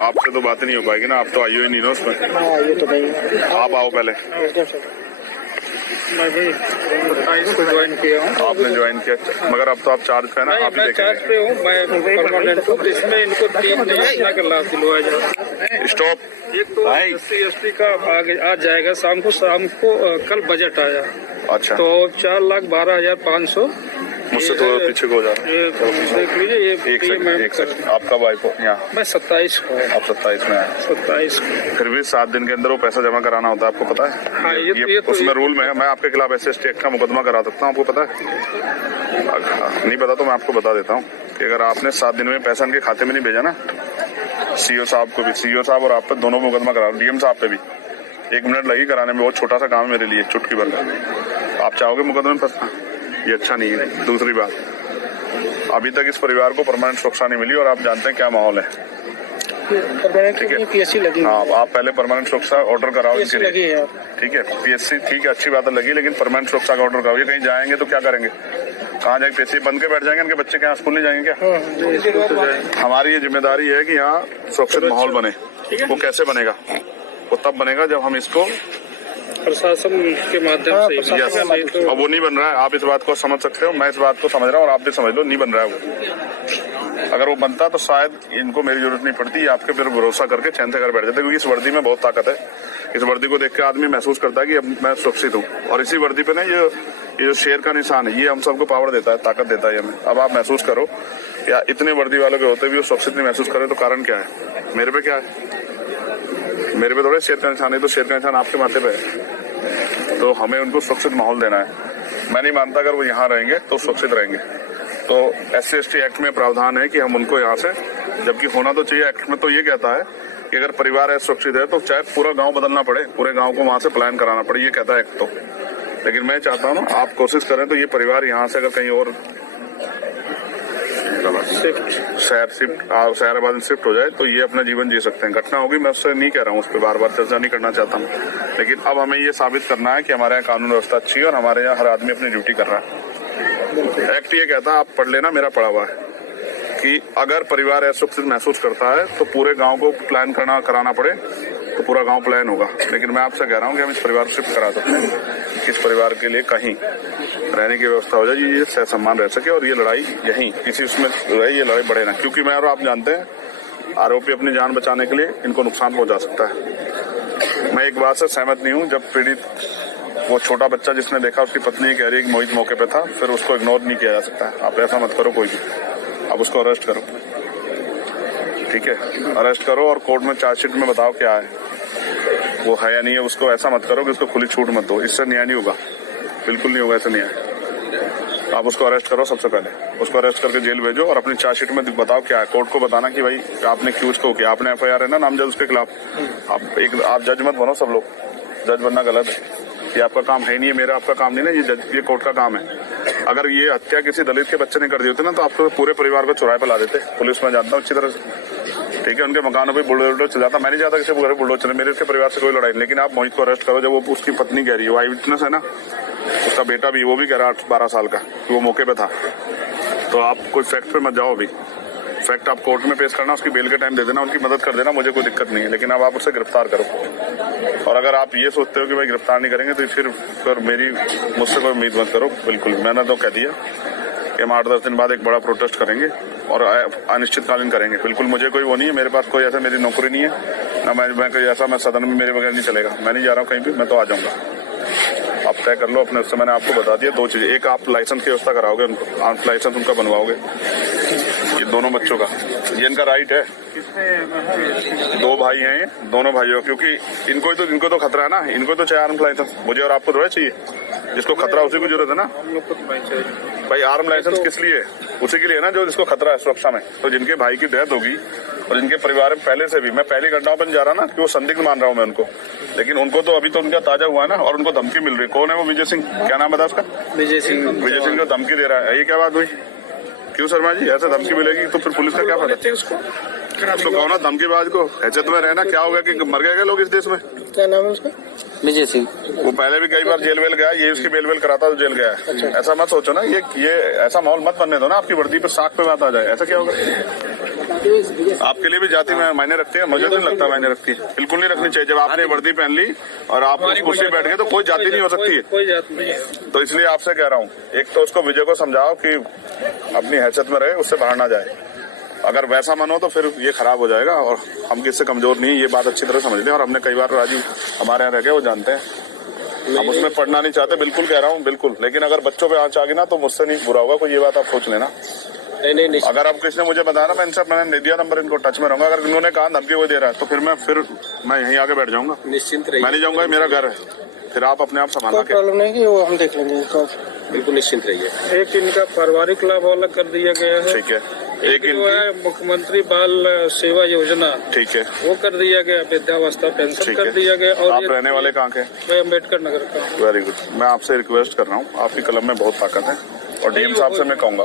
आपसे तो बात नहीं हो पाएगी ना, आप तो आइयो ही नहीं ना उसमें। ये तो नहीं, आप आओ पहले। मैं भी 27 को ज्वाइन किया हूँ। आपने ज्वाइन किया, मगर अब तो आप चार्ज पे ना, आप ही मैं चार्ज पे हूँ, मैं परमानेंट हूँ। इसमें इनको 3 योजना का लाभ दिलवाया जाए। स्टॉप। एक तो SC/ST का आगे आ जाएगा शाम को कल बजट आया। अच्छा, तो 4,12,500। मुझसे थोड़ा पीछे को हो जा। देख लीजिए ये एक सेकंड। आप कब आए को यहाँ? मैं 27 को। आप 27 में आए। 27 को। फिर भी 7 दिन के अंदर वो पैसा जमा कराना होता है, आपको पता है? हाँ, ये तो उसमें रूल में है। मैं आपके खिलाफ SC/ST एक्ट का मुकदमा करा सकता हूँ, आपको पता है? नहीं पता तो मैं आपको बता देता हूँ कि अगर आपने 7 दिन में पैसा इनके खाते में नहीं भेजा ना, CO साहब को भी, CO साहब और आप पे दोनों मुकदमा करा, DM साहब पे भी 1 मिनट लगी कराने में। बहुत छोटा सा काम है मेरे लिए, चुटकी भर का। आप चाहोगे मुकदमे में फंसना? ये अच्छा नहीं है। दूसरी बात, अभी तक इस परिवार को परमानेंट सुरक्षा नहीं मिली और आप जानते हैं क्या माहौल है। ठीक है, PSC लगी। हाँ, आप पहले परमानेंट सुरक्षा ऑर्डर कराओ इनके लिए। लगी है। ठीक है, PSC ठीक है, अच्छी बात है लगी, लेकिन परमानेंट सुरक्षा का ऑर्डर कराओ। ये कहीं जाएंगे तो क्या करेंगे? कहाँ जाएंगे? PSC बंद के बैठ जाएंगे? इनके बच्चे क्या स्कूल नहीं जाएंगे क्या? हमारी ये जिम्मेदारी है कि यहाँ सुरक्षित माहौल बने। वो कैसे बनेगा? वो तब बनेगा जब हम इसको प्रशासन के माध्यम से। अब वो नहीं बन रहा है, आप इस बात को समझ सकते हो, मैं इस बात को समझ रहा हूँ और आप भी समझ लो, नहीं बन रहा है वो। अगर वो बनता तो शायद इनको मेरी जरूरत नहीं पड़ती, आपके फिर भरोसा करके चैन से घर बैठ जाते, क्योंकि इस वर्दी में बहुत ताकत है। इस वर्दी को देख के आदमी महसूस करता है कि अब मैं सुरक्षित हूँ। और इसी वर्दी पे ना ये जो शेर का निशान है, ये हम सबको पावर देता है, ताकत देता है हमें। अब आप महसूस करो, या इतने वर्दी वालों के होते भी वो सुरक्षित नहीं महसूस करे, तो कारण क्या है? मेरे पे क्या है? मेरे पे थोड़े शेर का निशान है, तो शेर का निशान आपके माथे पे है। तो हमें उनको सुरक्षित माहौल देना है। मैं नहीं मानता अगर वो यहाँ रहेंगे तो सुरक्षित रहेंगे। तो SC/ST एक्ट में प्रावधान है कि हम उनको यहाँ से, जबकि होना तो चाहिए, एक्ट में तो ये कहता है कि अगर परिवार सुरक्षित है तो चाहे पूरा गांव बदलना पड़े, पूरे गांव को वहां से पलायन कराना पड़े, ये कहता है एक्ट तो। लेकिन मैं चाहता हूँ ना, आप कोशिश करें तो ये परिवार यहाँ से अगर कहीं और शहराबाद में शिफ्ट हो जाए तो ये अपना जीवन जी सकते हैं। घटना होगी, मैं उससे नहीं कह रहा हूँ, उस पर बार बार चर्चा नहीं करना चाहता हूँ, लेकिन अब हमें ये साबित करना है कि हमारे यहाँ कानून व्यवस्था अच्छी है और हमारे यहाँ हर आदमी अपनी ड्यूटी कर रहा है। एक्ट ये कहता है, आप पढ़ लेना, मेरा पढ़ा हुआ है, कि अगर परिवार असुरक्षित महसूस करता है तो पूरे गांव को प्लान कराना पड़े तो पूरा गांव प्लान होगा। लेकिन मैं आपसे कह रहा हूँ कि हम इस परिवार को शिफ्ट करा सकते हैं, इस परिवार के लिए कहीं रहने की व्यवस्था हो जाए, ये सह सम्मान रह सके और ये लड़ाई यहीं किसी उसमें रहे, ये लड़ाई बढ़े ना। क्योंकि मैं और आप जानते हैं, आरोपी अपनी जान बचाने के लिए इनको नुकसान पहुंचा सकता है। मैं एक बात से सहमत नहीं हूँ, जब पीड़ित वो छोटा बच्चा जिसने देखा, उसकी पत्नी कह रही है कि मोहित मौके पे था, फिर उसको इग्नोर नहीं किया जा सकता है। आप ऐसा मत करो कोई भी, आप उसको अरेस्ट करो। ठीक है, अरेस्ट करो और कोर्ट में चार्जशीट में बताओ क्या है, वो है या नहीं है। उसको ऐसा मत करो कि उसको खुली छूट मत दो, इससे न्याय नहीं होगा, बिल्कुल नहीं होगा ऐसा न्याय। आप उसको अरेस्ट करो, सबसे पहले उसको अरेस्ट करके जेल भेजो और अपनी चार्जशीट में बताओ क्या है। कोर्ट को बताना कि भाई आपने क्यों उसको किया, आपने FIR है ना नामजद उसके खिलाफ। आप जज मत बनो, सब लोग जज बनना गलत है, ये आपका काम है नहीं है, मेरा आपका काम नहीं ना, ये कोर्ट का काम है। अगर ये हत्या किसी दलित के बच्चे ने कर दी होती ना, तो आप तो पूरे परिवार को चौराहे पर ला देते। पुलिस में जानता हूँ अच्छी तरह से, ठीक है, उनके मकानों पे बुलडोजर चल जाता। मैं नहीं चाहता किसी पूरे बुलडोजर चले, मेरे उसके परिवार से कोई लड़ाई नहीं। लेकिन आप मोहित को अरेस्ट करो, जब वो उसकी पत्नी कह रही है, वो आई विटनेस है ना, उसका बेटा भी, वो भी कह रहा 12 साल का, कि वो मौके पे था। तो आप कोई फैक्ट पे मत जाओ, अभी फैक्ट आप कोर्ट में पेश करना, उसकी बेल के टाइम दे देना, उनकी मदद कर देना, मुझे कोई दिक्कत नहीं है। लेकिन अब आप उसे गिरफ्तार करो। और अगर आप ये सोचते हो कि भाई गिरफ्तार नहीं करेंगे तो फिर मुझसे कोई उम्मीद मत करो। बिल्कुल, मैंने तो कह दिया कि हम 8-10 दिन बाद एक बड़ा प्रोटेस्ट करेंगे और अनिश्चितकालीन करेंगे। बिल्कुल मुझे कोई वो नहीं है, मेरे पास कोई ऐसा मेरी नौकरी नहीं है ना, मैं कोई ऐसा, मैं सदन में मेरे बगैर नहीं चलेगा। मैं नहीं जा रहा हूँ कहीं भी, मैं तो आ जाऊंगा। आप तय कर लो अपने, उससे मैंने आपको बता दिया 2 चीजें। एक, आप लाइसेंस की व्यवस्था कराओगे उनको, आप लाइसेंस उनका बनवाओगे, ये दोनों बच्चों का, ये इनका राइट है। 2 भाई हैं, दोनों भाइयों, क्योंकि इनको तो खतरा है ना, इनको तो चाहिए आर्म लाइसेंस, मुझे और आपको थोड़ा चाहिए। जिसको खतरा उसी को जरूरत है ना भाई। आर्म लाइसेंस किस लिए? उसी के लिए ना जो जिसको खतरा है सुरक्षा में। तो जिनके भाई की डेथ होगी और जिनके परिवार में पहले से भी, मैं पहली घटनाओं पर जा रहा ना कि वो संदिग्ध मान रहा हूँ मैं उनको, लेकिन उनको तो अभी तो उनका ताजा हुआ है ना, और उनको धमकी मिल रही है। कौन है वो? विजय सिंह, क्या नाम है उसका? विजय सिंह जो धमकी दे रहा है। ये क्या बात हुई? क्यों शर्मा जी, ऐसे धमकी मिलेगी तो फिर पुलिस का क्या फायदा? उसको कहो ना धमकीबाज को, हैसियत में रहना। क्या हो गया कि मर गए लोग इस देश में? क्या नाम है उसका? विजय सिंह। वो पहले भी कई बार जेल वेल गया, ये उसकी बेल कराता तो जेल गया। अच्छा। ऐसा मत सोचो ना, ये ऐसा माहौल मत बनने दो ना, आपकी वर्दी पर साख पे बात आ जाए, ऐसा क्या होगा? आपके लिए भी जाति में मायने रखती है? मुझे तो नहीं लगता मायने रखती है, बिल्कुल नहीं रखनी चाहिए। जब आपने वर्दी पहन ली और आप उस कुर्सी बैठ गए तो कोई जाति नहीं हो सकती है। कोई जात नहीं है। तो इसलिए आपसे कह रहा हूँ, एक तो उसको विजय को समझाओ कि अपनी हैसियत में रहे, उससे बाहर ना जाए। अगर वैसा मन हो तो फिर ये खराब हो जाएगा और हम किससे कमजोर नहीं, ये बात अच्छी तरह समझ लें। और हमने कई बार राजीव हमारे यहाँ रह गए, वो जानते हैं। हम उसमें पढ़ना नहीं चाहते, बिल्कुल कह रहा हूँ, बिल्कुल। लेकिन अगर बच्चों पे आंच आ गई ना तो मुझसे नहीं बुरा होगा कोई, ये बात आप सोच लेना। नहीं। अगर आप किसी ने मुझे बताया ना, मैं इनसे मैंने दिया नंबर, इनको टच में रहूंगा। अगर इन्होंने कहा धमकी वो दे रहा है तो फिर मैं यहीं आके बैठ जाऊंगा। निश्चिंत रहिए, मैं नहीं जाऊंगा, मेरा घर है। फिर आप अपने आप संभालना। प्रॉब्लम नहीं कि वो हम देख लेंगे। बिल्कुल निश्चिंत रहिए। एक इनका पारिवारिक लाभ वाला कर दिया गया है, ठीक है। एक जो है मुख्यमंत्री बाल सेवा योजना, ठीक है, वो कर दिया गया। वृद्धावस्था पेंशन कर दिया गया। और आप रहने वाले कहाँ के? मैं अम्बेडकर नगर का। Very good. मैं आपसे रिक्वेस्ट कर रहा हूँ, आपकी कलम में बहुत ताकत है और डीएम साहब से मैं कहूंगा,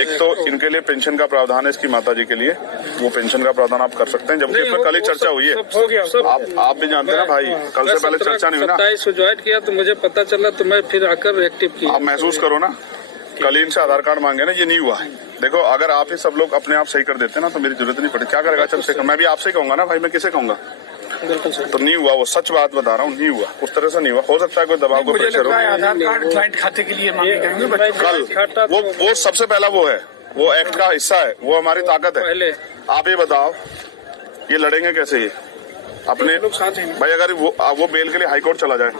एक तो इनके लिए पेंशन का प्रावधान है, इसकी माता जी के लिए वो पेंशन का प्रावधान आप कर सकते हैं। जबकि इसमें कल ही चर्चा हुई है, हो गया। आप भी जानते हैं ना भाई, कल से पहले चर्चा नहीं हुई ना। 27 को ज्वाइन किया तो मुझे पता चला, तो मैं फिर आकर एक्टिव किया। आप महसूस करो ना, कल ही इनसे आधार कार्ड मांगे ना, ये नहीं हुआ है। देखो, अगर आप ही सब लोग अपने आप सही कर देते ना तो मेरी जरूरत नहीं पड़ी। क्या करेगा चंद्रशेखर? मैं भी आपसे कहूंगा ना भाई, मैं किसे कहूंगा? तो नहीं हुआ, वो सच बात बता रहा हूँ, नहीं हुआ, उस तरह से नहीं हुआ। हो सकता है कोई दबाव को प्रेशर हो। आधार कार्ड ज्वाइंट खाते के लिए मांगे कल वो सबसे पहला वो है, वो एक्ट का हिस्सा है, वो हमारी ताकत है। आप ये बताओ, ये लड़ेंगे कैसे ये अपने भाई? अगर वो बेल के लिए हाईकोर्ट चला जाए,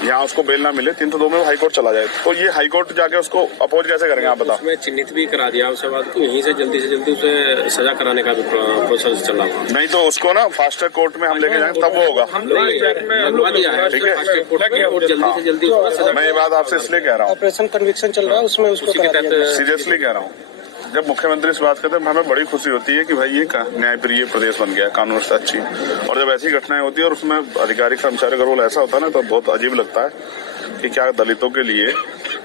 यहाँ उसको बेल ना मिले 302 में, वो हाईकोर्ट चला जाए, तो ये हाईकोर्ट जाके उसको अपोज कैसे करेंगे आप बताओ? उसमें चिन्हित भी करा दिया उसके बाद यहीं से जल्दी उसे सजा कराने का भी प्रोसेस चल रहा है। नहीं तो उसको ना फास्ट ट्रैक कोर्ट में हम लेके जाएंगे, तब वो होगा। लगवा दिया है, ठीक है। और जल्दी से जल्दी मैं ये बात आपसे इसलिए कह रहा हूँ, ऑपरेशन कन्विक्शन चल रहा है, उसमें उसको सीरियसली कह रहा हूँ। जब मुख्यमंत्री इस बात करते हैं हमें बड़ी खुशी होती है कि भाई ये न्यायप्रिय प्रदेश बन गया, कानून व्यवस्था अच्छी। और जब ऐसी घटनाएं होती है और उसमें अधिकारी कर्मचारी का रोल ऐसा होता है ना, तो बहुत अजीब लगता है कि क्या दलितों के लिए,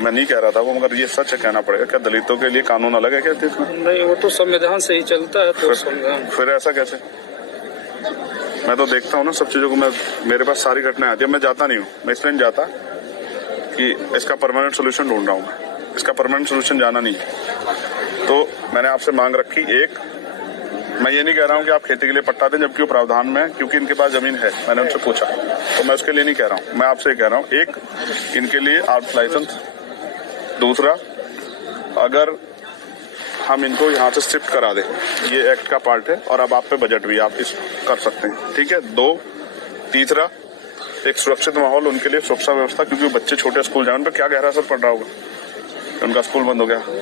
मैं नहीं कह रहा था वो, मगर ये सच है, कहना पड़ेगा, क्या दलितों के लिए कानून अलग है क्या देश में? नहीं, वो तो संविधान से ही चलता है। तो फिर ऐसा कैसे? मैं तो देखता हूँ ना सब चीजों को, मेरे पास सारी घटनाएं आती है, मैं जाता नहीं हूँ। मैं इसलिए नहीं जाता कि इसका परमानेंट सोल्यूशन ढूंढ रहा हूँ मैं, इसका परमानेंट सोल्यूशन जाना नहीं है। तो मैंने आपसे मांग रखी, एक, मैं ये नहीं कह रहा हूँ कि आप खेती के लिए पट्टा दें, जबकि वो प्रावधान में, क्योंकि इनके पास जमीन है, मैंने उनसे पूछा, तो मैं उसके लिए नहीं कह रहा हूँ। मैं आपसे कह रहा हूँ, एक, इनके लिए आर्म्स लाइसेंस। दूसरा, अगर हम इनको यहाँ से शिफ्ट करा दें, ये एक्ट का पार्ट है और अब आप पे बजट भी आप इस कर सकते हैं, ठीक है। दो, तीसरा, एक सुरक्षित माहौल उनके लिए, सुरक्षा व्यवस्था, क्योंकि बच्चे छोटे स्कूल जाए, उन पर क्या गहरा असर पड़ रहा होगा, उनका स्कूल बंद हो गया।